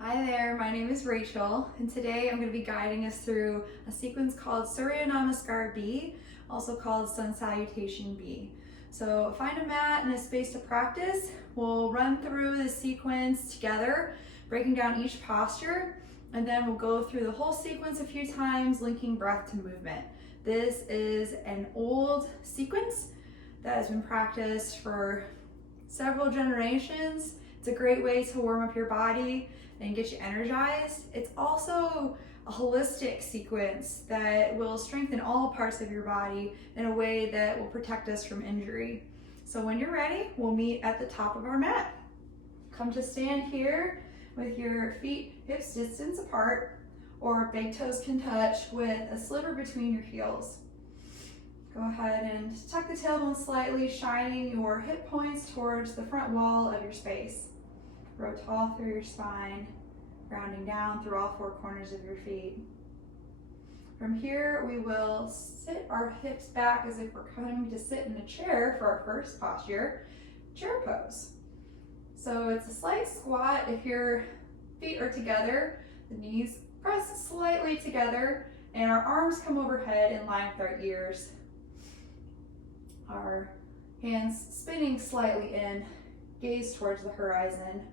Hi there, my name is Rachel, and today I'm going to be guiding us through a sequence called Surya Namaskar B, also called Sun Salutation B. So find a mat and a space to practice. We'll run through the sequence together, breaking down each posture, and then we'll go through the whole sequence a few times, linking breath to movement. This is an old sequence that has been practiced for several generations. It's a great way to warm up your body and get you energized. It's also a holistic sequence that will strengthen all parts of your body in a way that will protect us from injury. So when you're ready, we'll meet at the top of our mat. Come to stand here with your feet hips distance apart, or big toes can touch with a sliver between your heels. Go ahead and tuck the tailbone slightly, shining your hip points towards the front wall of your space. Grow tall through your spine, grounding down through all four corners of your feet. From here, we will sit our hips back as if we're coming to sit in a chair for our first posture, chair pose. So it's a slight squat. If your feet are together, the knees press slightly together, and our arms come overhead in line with our ears. Our hands spinning slightly in, gaze towards the horizon,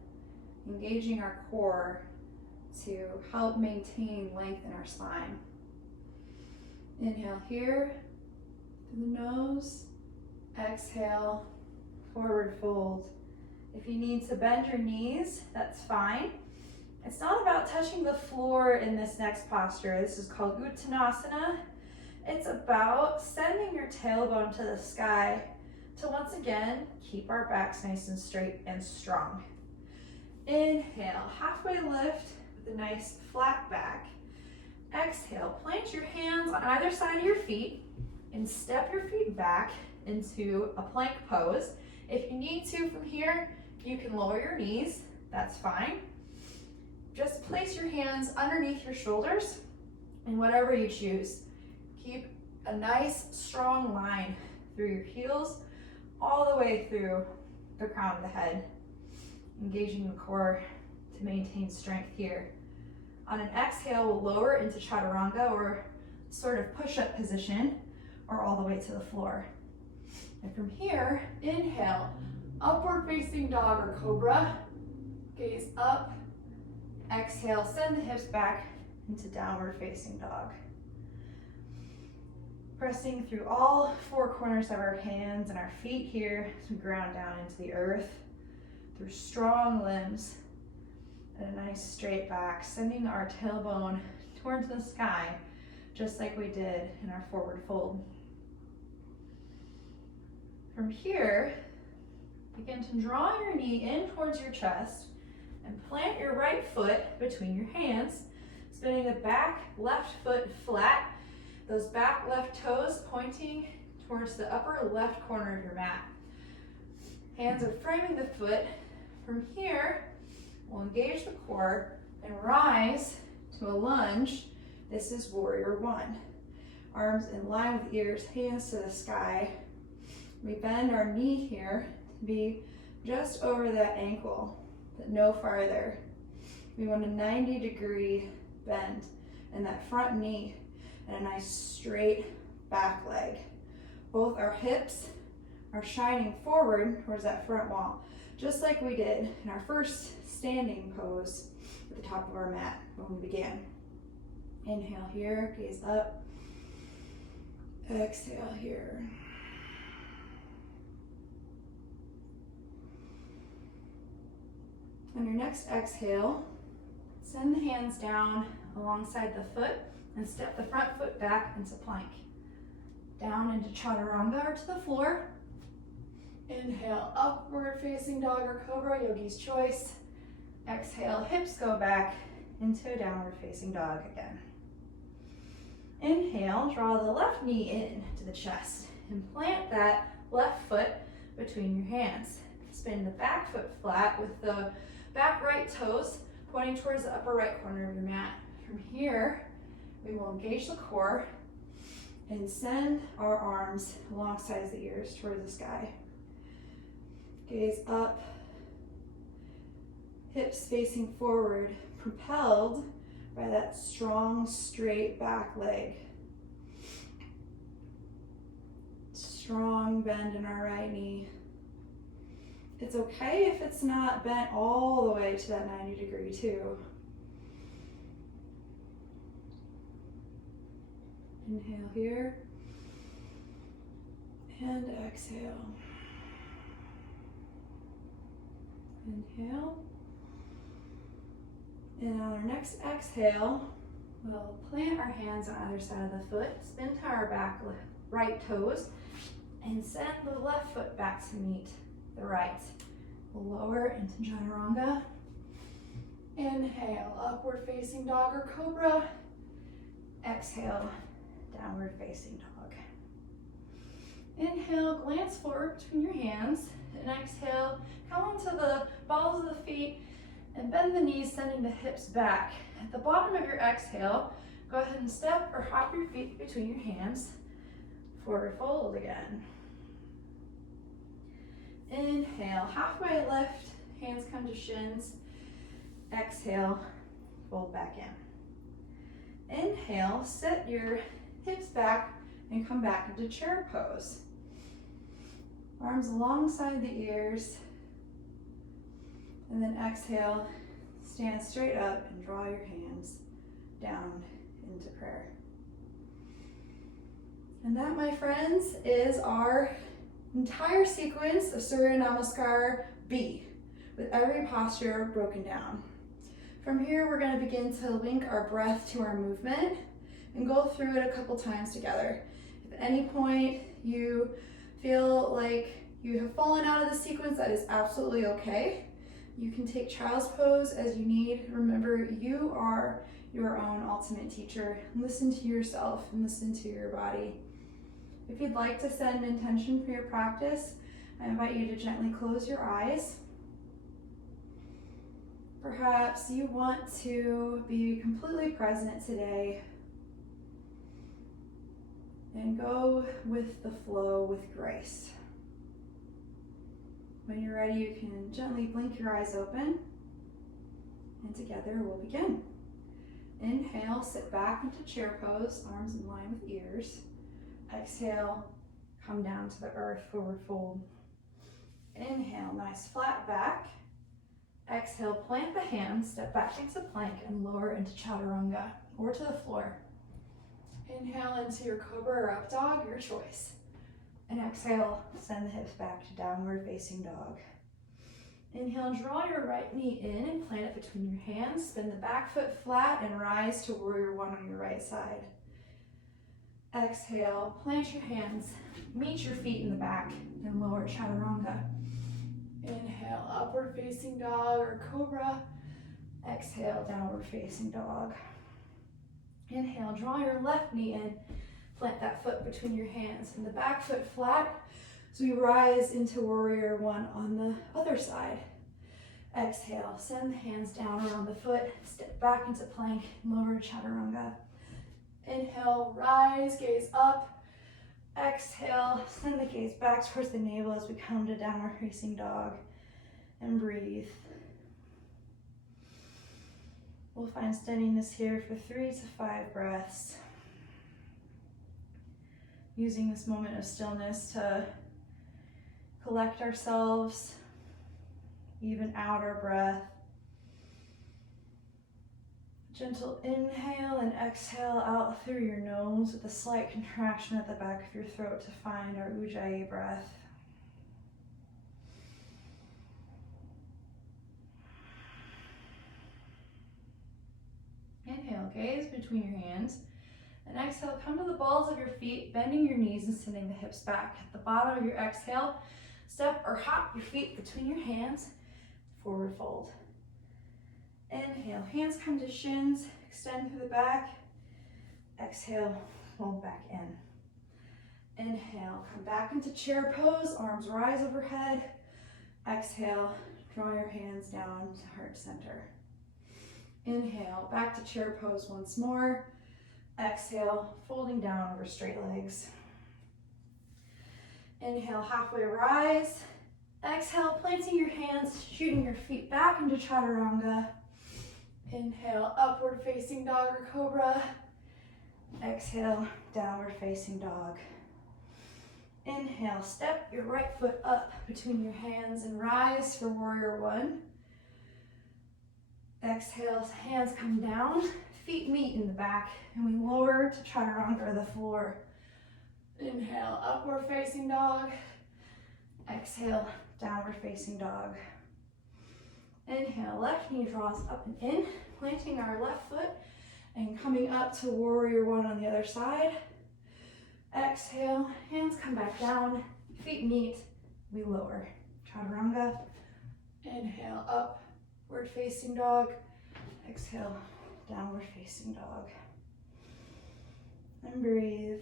engaging our core to help maintain length in our spine. Inhale here through the nose, exhale, forward fold. If you need to bend your knees, that's fine. It's not about touching the floor in this next posture. This is called Uttanasana. It's about sending your tailbone to the sky to once again keep our backs nice and straight and strong. Inhale, halfway lift with a nice flat back. Exhale, plant your hands on either side of your feet and step your feet back into a plank pose. If you need to from here, you can lower your knees, that's fine. Just place your hands underneath your shoulders and whatever you choose. Keep a nice strong line through your heels all the way through the crown of the head. Engaging the core to maintain strength here. On an exhale, we'll lower into chaturanga, or sort of push-up position, or all the way to the floor. And from here, inhale, upward facing dog or cobra, gaze up, exhale, send the hips back into downward facing dog. Pressing through all four corners of our hands and our feet here as we ground down into the earth. Through strong limbs and a nice straight back, sending our tailbone towards the sky, just like we did in our forward fold. From here, begin to draw your knee in towards your chest and plant your right foot between your hands, spinning the back left foot flat, those back left toes pointing towards the upper left corner of your mat. Hands are framing the foot. From here, we'll engage the core and rise to a lunge. This is warrior one. Arms in line with ears, hands to the sky. We bend our knee here to be just over that ankle, but no farther. We want a 90-degree bend in that front knee and a nice straight back leg. Both our hips are shining forward towards that front wall, just like we did in our first standing pose at the top of our mat when we began. Inhale here, gaze up. Exhale here. On your next exhale, send the hands down alongside the foot and step the front foot back into plank. Down into chaturanga or to the floor. Inhale, upward facing dog or cobra, yogi's choice. Exhale, hips go back into a downward facing dog again. Inhale, draw the left knee in to the chest and plant that left foot between your hands. Spin the back foot flat with the back right toes pointing towards the upper right corner of your mat. From here, we will engage the core and send our arms alongside the ears towards the sky. Gaze up, hips facing forward, propelled by that strong, straight back leg. Strong bend in our right knee. It's okay if it's not bent all the way to that 90-degree too. Inhale here. And exhale. Inhale. And on our next exhale, we'll plant our hands on either side of the foot, spin to our back right toes, and send the left foot back to meet the right. We'll lower into chaturanga. Inhale, upward facing dog or cobra. Exhale, downward facing dog. Inhale, glance forward between your hands, and exhale, come onto the balls of the feet and bend the knees, sending the hips back. At the bottom of your exhale, go ahead and step or hop your feet between your hands. Forward fold again. Inhale, halfway lift, hands come to shins. Exhale, fold back in. Inhale, set your hips back and come back into chair pose. Arms alongside the ears. And then exhale, stand straight up and draw your hands down into prayer. And that, my friends, is our entire sequence of Surya Namaskar B, with every posture broken down. From here, we're going to begin to link our breath to our movement and go through it a couple times together. If at any point you feel like you have fallen out of the sequence, that is absolutely okay. You can take child's pose as you need. Remember, you are your own ultimate teacher. Listen to yourself and listen to your body. If you'd like to set an intention for your practice, I invite you to gently close your eyes. Perhaps you want to be completely present today and go with the flow with grace. When you're ready, you can gently blink your eyes open, and together we'll begin. Inhale, sit back into chair pose, arms in line with ears. Exhale, come down to the earth, forward fold. Inhale, nice flat back. Exhale, plant the hands, step back into plank and lower into chaturanga or to the floor. Inhale into your cobra or up dog, your choice. And exhale, send the hips back to downward facing dog. Inhale, draw your right knee in and plant it between your hands. Spin the back foot flat and rise to warrior one on your right side. Exhale, plant your hands, meet your feet in the back and lower chaturanga. Inhale, upward facing dog or cobra. Exhale, downward facing dog. Inhale, draw your left knee in, plant that foot between your hands and the back foot flat. So we rise into warrior one on the other side. Exhale, send the hands down around the foot, step back into plank, lower chaturanga. Inhale, rise, gaze up. Exhale, send the gaze back towards the navel as we come to downward facing dog and breathe. We'll find steadiness here for 3 to 5 breaths. Using this moment of stillness to collect ourselves, even out our breath. Gentle inhale and exhale out through your nose with a slight contraction at the back of your throat to find our Ujjayi breath. Inhale, gaze between your hands. And exhale, come to the balls of your feet, bending your knees and sending the hips back. At the bottom of your exhale, step or hop your feet between your hands, forward fold. Inhale, hands come to shins, extend through the back. Exhale, fold back in. Inhale, come back into chair pose, arms rise overhead. Exhale, draw your hands down to heart center. Inhale, back to chair pose once more. Exhale, folding down over straight legs. Inhale, halfway rise. Exhale, planting your hands, shooting your feet back into chaturanga. Inhale, upward facing dog or cobra. Exhale, downward facing dog. Inhale, step your right foot up between your hands and rise for warrior one. Exhale, hands come down, feet meet in the back, and we lower to chaturanga or the floor. Inhale, upward facing dog. Exhale, downward facing dog. Inhale, left knee draws up and in, planting our left foot and coming up to warrior one on the other side. Exhale, hands come back down, feet meet, we lower. Chaturanga. Inhale, upward facing dog. Exhale, downward facing dog. And breathe.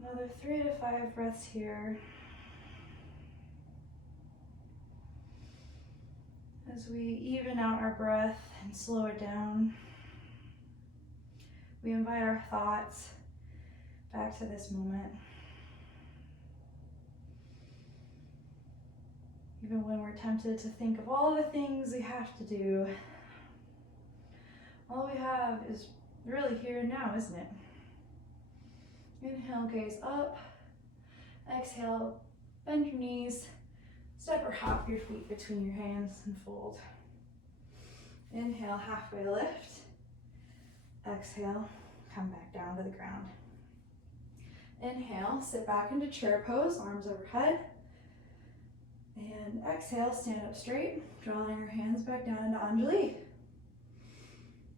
Another 3 to 5 breaths here. As we even out our breath and slow it down, we invite our thoughts back to this moment. Even when we're tempted to think of all the things we have to do, all we have is really here and now, isn't it? Inhale, gaze up. Exhale, bend your knees. Step or hop your feet between your hands and fold. Inhale, halfway lift. Exhale, come back down to the ground. Inhale, sit back into chair pose, arms overhead. And exhale, stand up straight, drawing your hands back down into Anjali.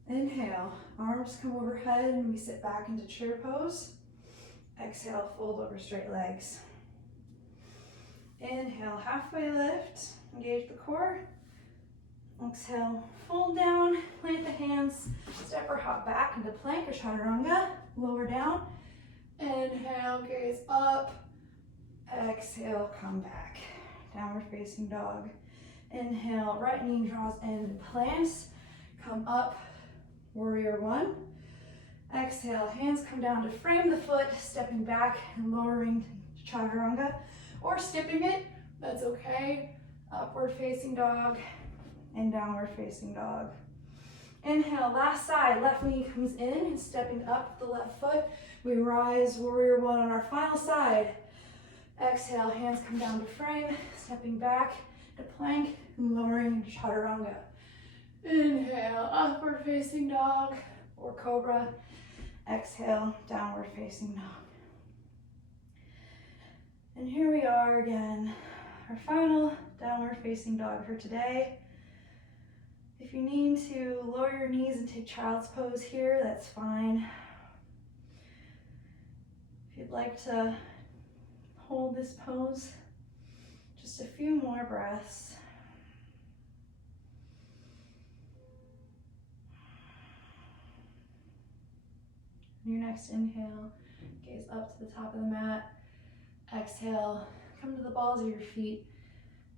Inhale, arms come overhead and we sit back into chair pose. Exhale, fold over straight legs. Inhale, halfway lift, engage the core. Exhale, fold down, plant the hands, step or hop back into plank or chaturanga, lower down. Inhale, gaze up. Exhale, come back. Downward facing dog. Inhale, right knee draws in and plants. Come up, warrior one. Exhale, hands come down to frame the foot, stepping back and lowering to chaturanga, or skipping it, that's okay. Upward facing dog and downward facing dog. Inhale, last side, left knee comes in and stepping up the left foot. We rise, warrior one on our final side. Exhale, hands come down to frame, stepping back to plank and lowering into chaturanga. Inhale, upward facing dog or cobra. Exhale, downward facing dog. And here we are again, our final downward facing dog for today. If you need to lower your knees and take child's pose here, that's fine. If you'd like to hold this pose, just a few more breaths. On your next inhale, gaze up to the top of the mat. Exhale, come to the balls of your feet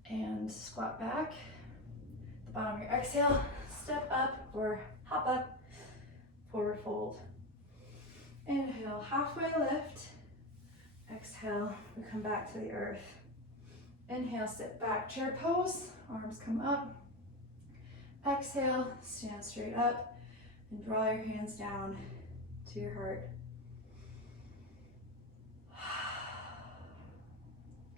and squat back. The bottom of your exhale, step up or hop up, forward fold. Inhale, halfway lift. Exhale, we come back to the earth. Inhale, sit back, chair pose, arms come up. Exhale, stand straight up and draw your hands down to your heart.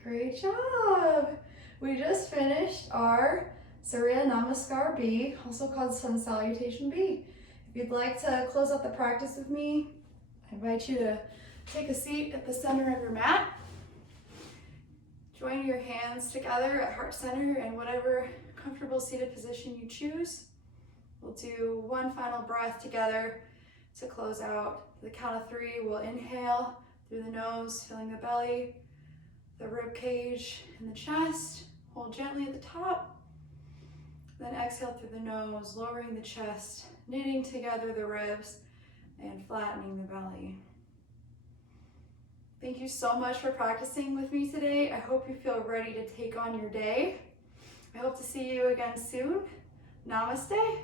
Great job! We just finished our Surya Namaskar B, also called Sun Salutation B. If you'd like to close out the practice with me, I invite you to take a seat at the center of your mat. Join your hands together at heart center in whatever comfortable seated position you choose. We'll do one final breath together to close out. The count of 3, we'll inhale through the nose, filling the belly, the rib cage and the chest. Hold gently at the top. Then exhale through the nose, lowering the chest, knitting together the ribs and flattening the belly. Thank you so much for practicing with me today. I hope you feel ready to take on your day. I hope to see you again soon. Namaste.